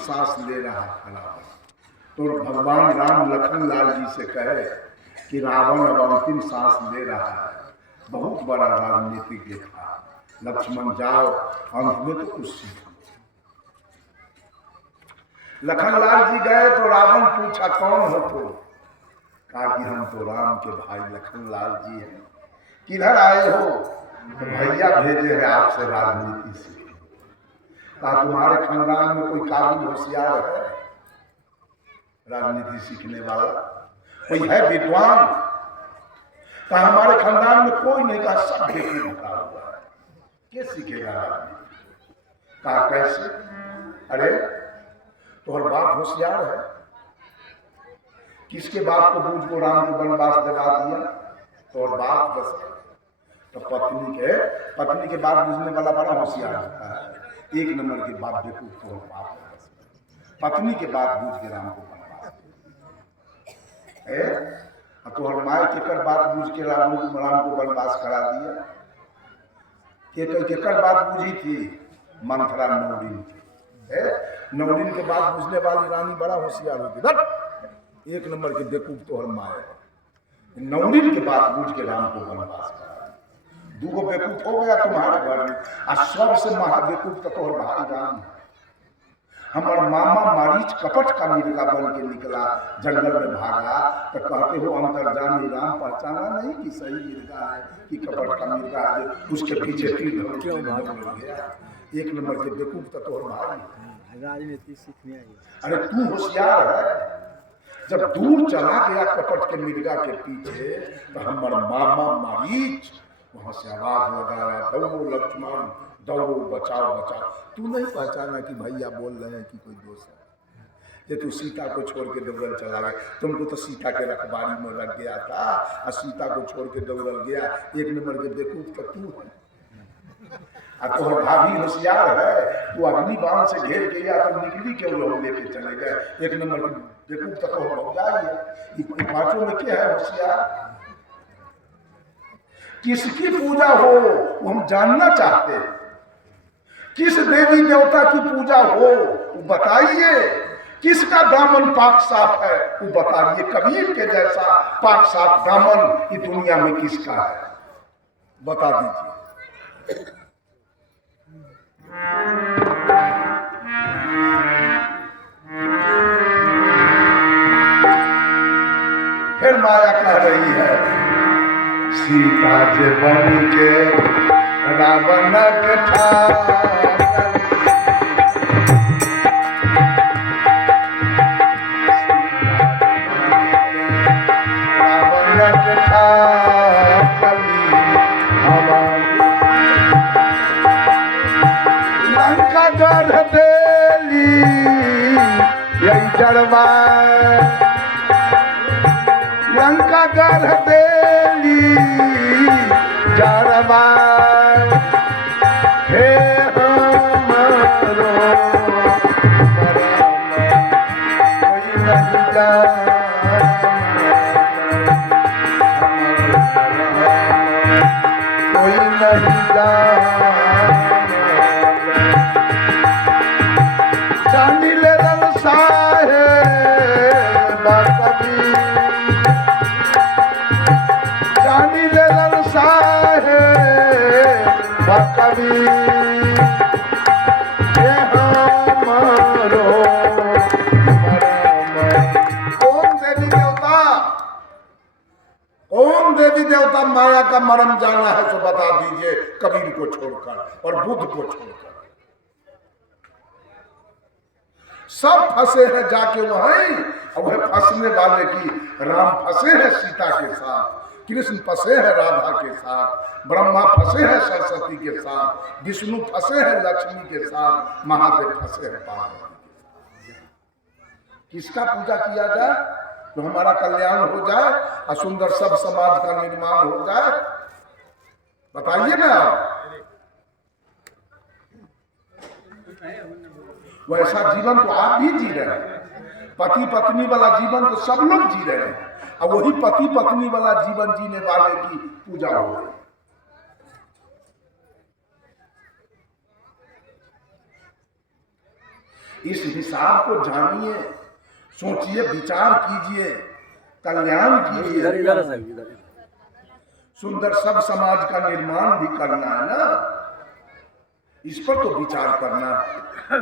सांस ले रहा था रावण। तो भगवान राम लखन लाल जी से कहे कि रावण अब अंतिम सांस ले रहा है, बहुत बड़ा राजनीतिज्ञ था, लक्ष्मण जाओ अंत में तो कुछ सीखो। लखन लाल जी गए तो रावण पूछा कौन हो तो? कहा कि हम तो राम के भाई लखन लाल जी हैं। किधर आए हो? तो भैया भेजे हैं आपसे राजनीति से। कहा तुम्हारे खानदान में कोई काबिल होशियार है राजनीति सीखने वाला, कोई है विद्वान? कहा हमारे खानदान में कोई नहीं। कहा सब बेटी भुका हुआ है, क्या सीखेगा राजनीति? कहा कैसे? अरे तुम्हारा बाप होशियार है, किसके बाप को बूझ को राम को वनवास दिला दिया? तो बाप दशरथ। तो पत्नी के बाप बूझने वाला बड़ा होशियार होता है, एक नंबर के बाप बेवकूफ तो बाप दशरथ। पत्नी के बाप बूझ के राम को वनवास है, तो माए केकर बात बूझ के राम को वनवास करा दिया। केकर बात बूझी थी? मंथरा नौरीन की। नौरीन के बात बूझने वाली रानी बड़ा होशियार होती, एक नंबर के बेवकूफ तो माए। नौरीन के बात बूझ के राम को वनवास करा। दूगो बेवकूफ हो गया तुम्हारे घर में, और सबसे महाबेवकूफ तो भाई राम। हमार मामा मारीच कपट का मिर्गा बन के निकला, जंगल में भागा, तो कहते हो अंतर्जामी राम पहचाना नहीं कि सही मिर्गा है कि कपट का मिर्गा है, उसके पीछे क्यों भाग गया। एक नंबर के बेवकूफ तो भाई राजनीति सीखने आई। अरे तू होशियार है, जब दूर चला गया कपट के मिर्गा के पीछे, तो हमार मामा मारीच वहां से आवाज लगा रहा, दौड़ो लक्ष्मण दौड़ो, बचाओ बचाओ। तू नहीं पहचाना कि भैया बोल रहे हैं कि कोई दोस्त है? ये तू सीता को छोड़ के दौड़ल चला गया। तुमको तो सीता के रखबारी में रख गया था, और सीता को छोड़ के दौड़ल गया। एक नंबर के बेवकूफ तो तू है। तो भाभी होशियार है, तू अग्नि बाण से घेर गया तो निकली क्यों लोग लेके चले गए। एक नंबर के बेवकूफ तक हो जाइए। पांचों में क्या है होशियार? किसकी पूजा हो वो हम जानना चाहते हैं। किस देवी देवता की पूजा हो वो बताइए। किसका दामन पाक साफ है वो बताइए। कबीर के जैसा पाक साफ दामन इस दुनिया में किसका है, बता दीजिए। फिर माया कह रही है, सीता जे बन के रावण के लंका गढ़ देली यही जड़वा, लंका गढ़ देली जड़वा। हे हमरो कोई नहीं जाने, कोई नहीं जाने। चांदी ले रल साहे बाकबी, चांदी ले रल साहे बाकबी। हे हमरो कौन देवी देवता माया का मरम जाना है तो बता दीजिए, कबीर को छोड़कर और बुद्ध को छोड़कर। सब फंसे हैं जाके वहीं, और वह फंसने वाले की राम फंसे हैं सीता के साथ, कृष्ण फंसे हैं राधा के साथ, ब्रह्मा फंसे हैं सरस्वती के साथ, विष्णु फंसे हैं लक्ष्मी के साथ, महादेव फंसे हैं पार्वती। किसका पूजा किया जाए तो हमारा कल्याण हो जाए और सुंदर सब समाज का निर्माण हो जाए, बताइए ना। वैसा जीवन तो आप भी जी रहे हैं, पति पत्नी वाला जीवन तो सब लोग जी रहे हैं, और वही पति पत्नी वाला जीवन जीने वाले की पूजा हो रही है। इस हिसाब को जानिए, सोचिए, विचार कीजिए, कल्याण कीजिए। सुंदर सब समाज का निर्माण भी करना है ना, इस पर तो विचार करना है।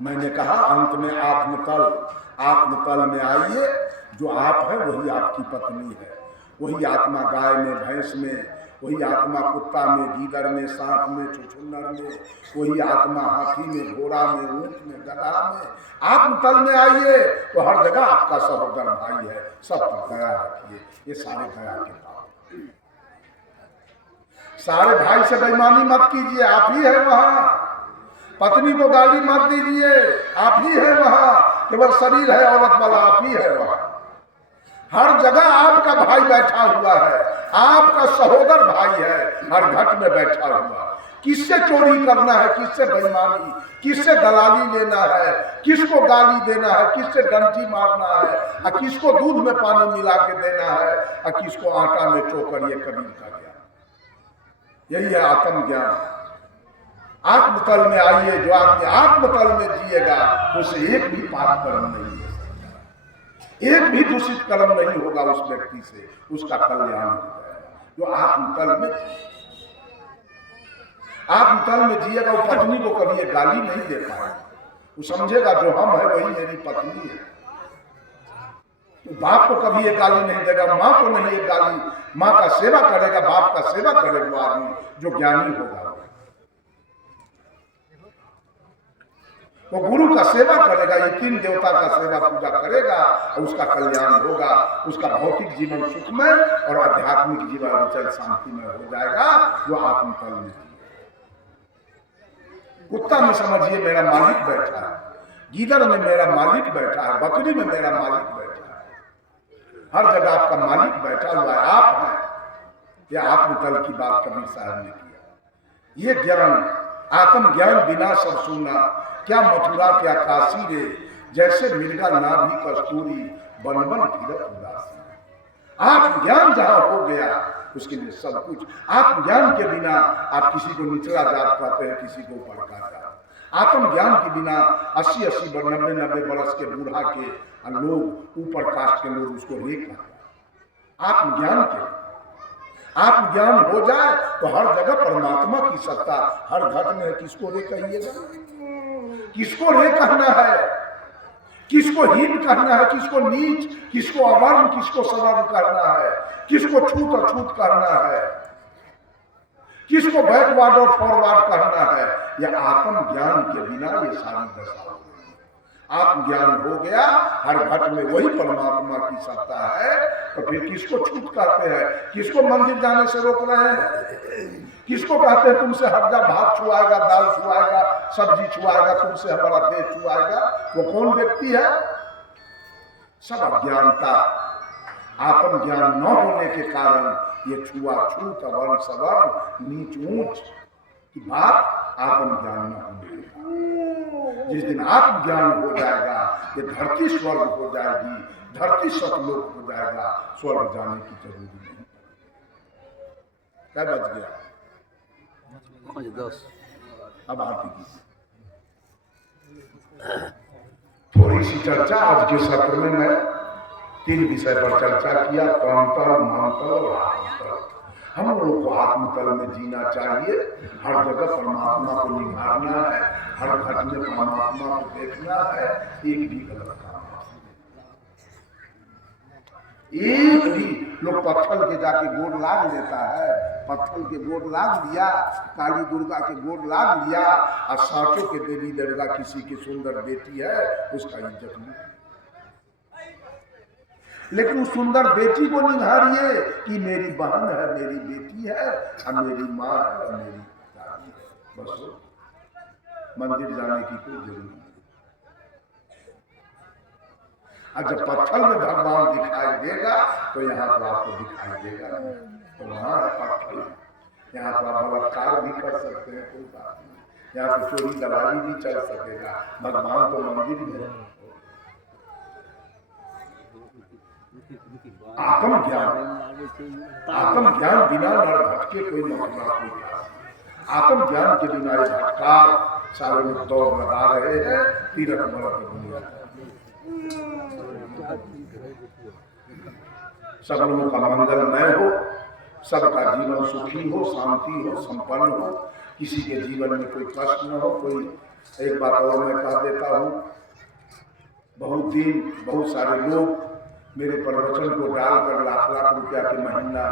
मैंने कहा अंत में आत्मतल में आइए। जो आप है वही आपकी पत्नी है, वही आत्मा गाय में, भैंस में, वही आत्मा कुत्ता में, गीदड़ में, सांप में, छुछुन्नर में, वही आत्मा हाथी में, घोड़ा में, ऊंट में, गधा में। आत्मतल में आइए तो हर जगह आपका सहोदर भाई है। सब पर दया रखिए। ये सारे दया के भाव, सारे भाई से बेईमानी मत कीजिए, आप ही है वहां। पत्नी को गाली मत दीजिए, आप ही है वहां। केवल शरीर है औरत वाला, आप ही है वहां। हर जगह आपका भाई बैठा हुआ है, आपका सहोदर भाई है, हर घट में बैठा हुआ। किससे चोरी करना है, किससे बेईमानी, किससे दलाली लेना है, किसको गाली देना है, किससे डंठी मारना है, और किसको दूध में पानी मिला के देना है, और किसको आटा में चोकर, ये कबीर का ज्ञान। यही है आत्म ज्ञान। आत्मतल में आइए। जो आदमी आत्मतल में जिएगा उसे एक भी पाप कर्म नहीं है, एक भी दूषित कर्म नहीं होगा उस व्यक्ति से, उसका कल्याण हो जाएगा। जो आत्मतल में जिएगा, वो पत्नी को कभी गाली नहीं दे पाएगा। वो समझेगा जो हम है वही मेरी पत्नी है। तो बाप को कभी एक गाली नहीं देगा, माँ को नहीं एक गाली। माँ का सेवा करेगा, बाप का सेवा करेगा वो आदमी जो ज्ञानी होगा। वो गुरु का सेवा करेगा, ये तीन देवता का सेवा पूजा करेगा, और उसका कल्याण होगा। उसका भौतिक जीवन सुखमय और आध्यात्मिक जीवन विचल शांति में हो जाएगा। जो आत्मतल में, कुत्ता में समझिए मेरा मालिक बैठा है, गीदड़ में मेरा मालिक बैठा है, बकरी में मेरा मालिक बैठा है। हर जगह आपका मालिक बैठा हुआ है, आप हैं। यह आत्मतल की बात कबीर साहब ने किया। ये ज्ञान, आत्म ज्ञान बिना सब सुना, क्या मथुरा क्या काशी रे, जैसे मिर्गा नाभि कस्तूरी, बन बन फिरत उदासी। आत्मज्ञान जहां हो गया उसके लिए सब कुछ। आत्मज्ञान के बिना आप किसी को निचला जात कहते हैं, किसी को ऊपर का जात। आत्मज्ञान के बिना 80-80 90-90 बरस के बूढ़ा के लोग, ऊपर कास्ट के लोग उसको रेख कहते। आत्मज्ञान के, आत्मज्ञान हो जाए तो हर जगह परमात्मा की सत्ता हर घर में है। किसको रे कहिएगा, किसको रे कहना है, किसको हीन कहना है, किसको नीच, किसको अवर्ण, किसको सवर्ण कहना है, किसको छूत अछूत कहना है, किसको बैकवर्ड और फॉरवर्ड कहना है। यह आत्म ज्ञान के बिना ये सारी दशा हो गई। आत्मज्ञान हो गया, हर घट में वही परमात्मा की सत्ता है। तो फिर किसको छूत कहते हैं, किसको मंदिर जाने से रोक रहे हैं, किसको कहते हैं तुमसे हट जा, भात छुआएगा, दाल छुआएगा, सब्जी छुआएगा, तुमसे हमारा देह छुआएगा। वो कौन व्यक्ति है? सब अज्ञानता, आत्मज्ञान न होने के कारण ये छुआछूत, अवर्ण सवर्ण, नीच ऊंच की बात आत्मज्ञान न होने के कारण। जिस दिन आत्मज्ञान हो जाएगा ये धरती स्वर्ग हो जाएगी, धरती सतलोक हो जाएगा, स्वर्ग जाने की जरूरी नहीं। क्या बच गया? 10। अब आती की थोड़ी सी चर्चा आज के सत्र में मैं 3 विषय पर चर्चा किया, तंत्र, मंत्र और आत्मतल। हम लोगों को आत्मतल में जीना चाहिए। हर जगह परमात्मा को निहारना है, हर घट में परमात्मा को देखना है। एक भी गलत काम, एक भी लोग पत्थर के जाके गोड़ लाग लेता है, पत्थर के गोड़ लाग लिया, काली दुर्गा के गोड़ लाग लिया, और साँचों के देवी दुर्गा किसी की सुंदर बेटी है उसका इज्जत नहीं। लेकिन उस सुंदर बेटी को निहारिए कि मेरी बहन है, मेरी बेटी है, और मेरी माँ है, और मेरी दादी है। बस मंदिर जाने की कोई जरूरत नहीं। और जब पत्थर में भगवान दिखाई देगा तो यहाँ तो आपको दिखाई देगा, तो वहाँ पत्थर। यहाँ तो आप बलात्कार भी कर सकते हैं, कोई बात नहीं। यहाँ तो चोरी दलाली भी चल सकेगा, भगवान तो मंदिर में है। आत्म ज्ञान बिना नर भटके कोई मथुरा कोई काशी। आत्मज्ञान के बिना ये भटकार सारे लोग दौड़ लगा रहे हैं तीरथ मरत दुनिया। सब लोगों का मंगलमय हो, सबका जीवन सुखी हो, शांति हो, संपन्न हो, किसी के जीवन में कोई कष्ट न हो। कोई एक बात और मैं कह देता हूँ, बहुत सारे लोग मेरे प्रवचन को डालकर लाख लाख रुपया के महीना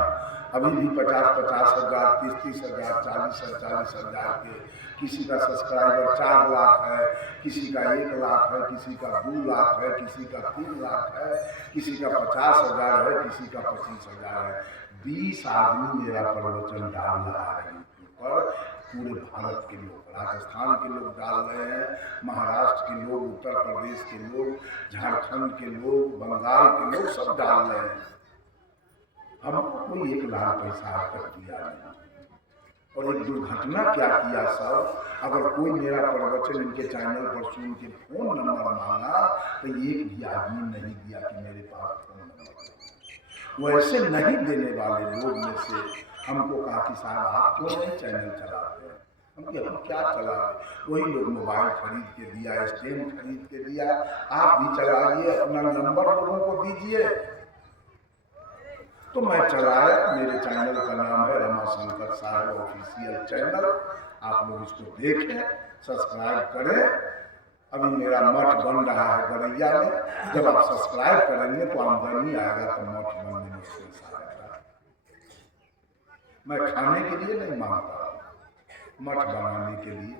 अभी भी 50-50 हजार, 30-30 हजार, 40-40 हजार के, किसी का सब्सक्राइबर 4 लाख है, किसी का 1 लाख है, किसी का 2 लाख है, किसी का 3 लाख है, किसी का 50 हजार है, किसी का 25 हजार है। 20 आदमी मेरा प्रवचन डाल रहा है पर पूरे भारत के लोग, राजस्थान के लोग डाल रहे हैं, महाराष्ट्र के लोग, उत्तर प्रदेश के लोग, झारखंड के लोग, बंगाल के लोग सब डाल रहे हैं। हमको कोई 1 लाख पैसा आज तक दिया नहीं। और एक दुर्घटना क्या किया सर, अगर कोई मेरा प्रवचन इनके चैनल पर सुन के फोन नंबर मांगा तो एक भी आदमी नहीं दिया कि मेरे पास फोन नंबर। वैसे नहीं देने वाले लोग में से हमको कहा कि साहब आप क्यों नहीं चैनल चलाते हैं? हम क्या चला रहे? वही लोग मोबाइल खरीद के दिया, स्टैंड खरीद के दिया, आप भी चलाइए, अपना नंबर लोगों को दीजिए। तो मैं चलाया, मेरे चैनल का नाम है रमाशंकर साहब ऑफिशियल चैनल। आप लोग इसको देखें, सब्सक्राइब करें। अभी मेरा मठ बन रहा है गरैया में, जब आप सब्सक्राइब करेंगे तो आमदनी आएगा तो मठ बनने में पैसा आएगा। मैं खाने के लिए नहीं मांगता, मठ बनाने के लिए।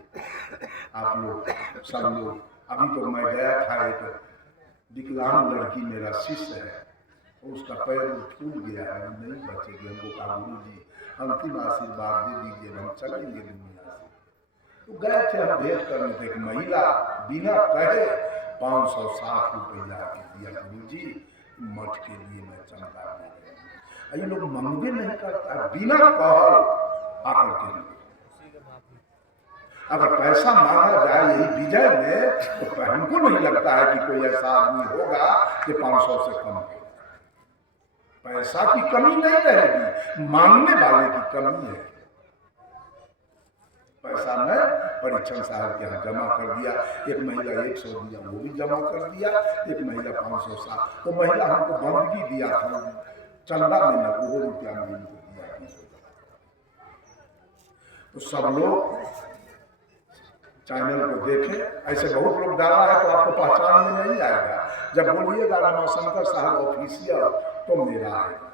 आप लोग सब लोग, अभी तो मैं गया था, एक विकलांग लड़की मेरा शिष्य है, उसका पैर फूल गया है, नहीं बचेगी। हमको कहा गुरु जी अंतिम आशीर्वाद दे दीजिए, हम चलेंगे दुनिया से। तो गए थे हम भेंट करने थे, एक महिला बिना कहे 560 रुपया दिया, गुरु जी मठ के लिए मैं चंदा दे। ये लोग मंगवे नहीं करता, बिना कहल आकर के लिए। अगर पैसा मांगा जाए यही विजय में तो हमको नहीं लगता है कि कोई ऐसा आदमी होगा कि 500 से कम हो। पैसा की कमी नहीं रहेगी, मांगने वाले की कमी है। पैसा मैं परीक्षण साहब के यहाँ जमा कर दिया, एक महिला 100 दिया, वो भी जमा कर दिया, एक महिला 560। तो महिला हमको बंदगी दिया था, चंदा में न वो रुपया में दिया। तो सब लोग चैनल को देखें, ऐसे बहुत लोग डाला है तो आपको पहचान में नहीं आएगा। जब बोलिएगा रमाशंकर साहब ऑफिशियल तो मेरा आएगा,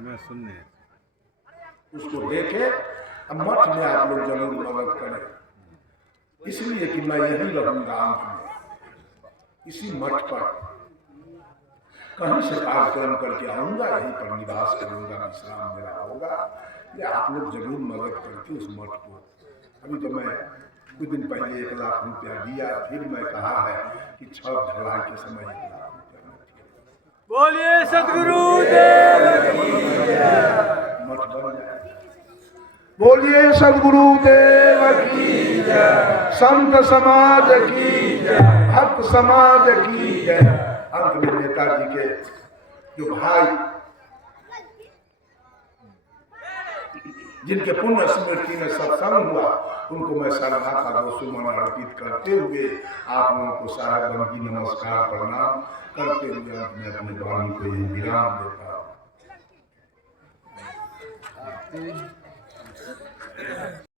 मैं सुनने उसको देखे। अब मठ में आप लोग जरूर मदद करें, इसलिए कि मैं यही रहूंगा अंत में, इसी मठ पर कहीं से कार्यक्रम करके आऊंगा, यहीं पर निवास करूंगा, विश्राम मेरा होगा। ये आप लोग जरूर मदद करके उस मठ को। अभी तो मैं कुछ दिन पहले 1 लाख रुपया दिया, फिर मैं कहा है कि 6 ढलाई के समय 1 लाख रुपया बोलिए सद्गुरु देव की जय। मठ बन जाए। बोलिए सद्गुरु देव की जय, संत समाज की जय, भक्त समाज की जय। अंत में नेताजी के जो भाई जिनके पुण्य स्मृति में सत्संग हुआ, उनको मैं श्रद्धा का 2 सुमन अर्पित करते हुए आप लोगों को साहब की नमस्कार प्रणाम करते हुए अपने अपने वाणी को यही विराम देता हूँ।